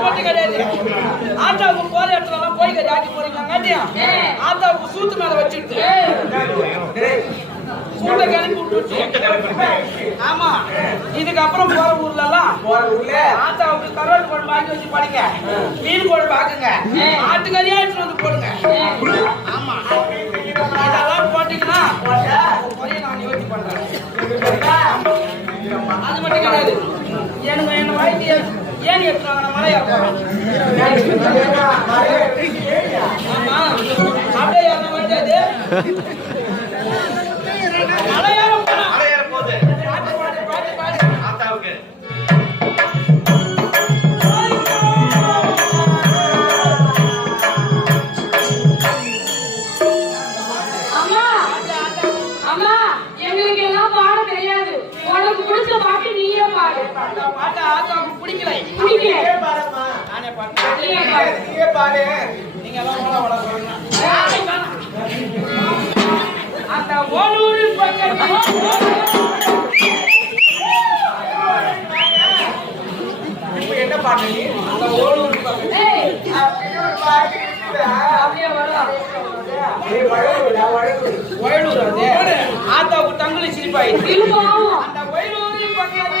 அது மட்டும் கிடையாது. ஆத்தாவுக்கு போற இடத்துல எல்லாம் போய் கறி ஆக்கி போறீங்களாட்டியா ஆத்தாவுக்கு சூத்து மேல வச்சுட்டு சூட்டை கிளப்பி விட்டு. ஆமா, இதுக்கப்புறம் போற ஊர்ல எல்லாம் ஆத்தாவுக்கு கரோடு குழம்பு ஆக்கி வச்சு படிங்க, மீன் குழம்பு ஆக்குங்க, ஆட்டுக்கறியா எடுத்துட்டு வந்து போடுங்க. ஆமா, இதெல்லாம் போட்டீங்கன்னா நான் யோசி பண்றேன். அது மட்டும் கிடையாது, எனக்கு என்ன வாய்ப்பு ஏன் எடுத்துவாங்க நான் மலையா போறேன். ஆமா, அப்படியே என்ன வந்தது மலையாளம் போகுது. பாட்டு பாட்டு ஆத்தாவுக்கு பாட்டா ஆத்தாவுக்கு பிடிக்கல. நானே பாடு. நீங்க எல்லாம் வள சொல்லுங்க. அந்த ஓலூர் பக்கத்துல என்ன பாட்டு? அந்த ஓலூர் பக்கத்துல ஆத்தாவுக்கு தங்குலி சிரிப்பாயிடுச்சு. அந்த வயலூர் பக்கத்துல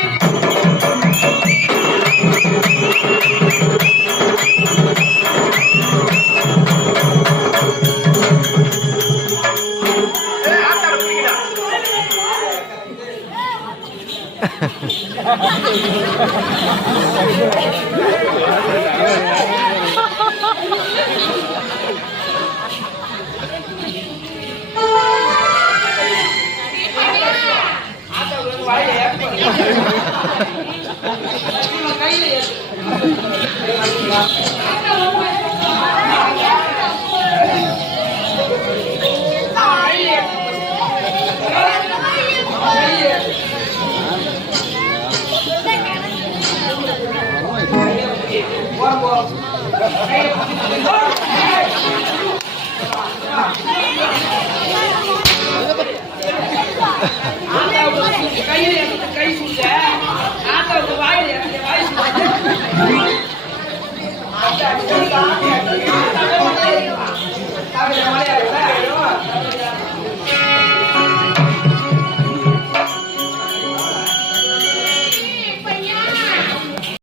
கையில கை சுடுங்க, ஆத்தாவுக்கு வாயில வாய் சுடுங்க.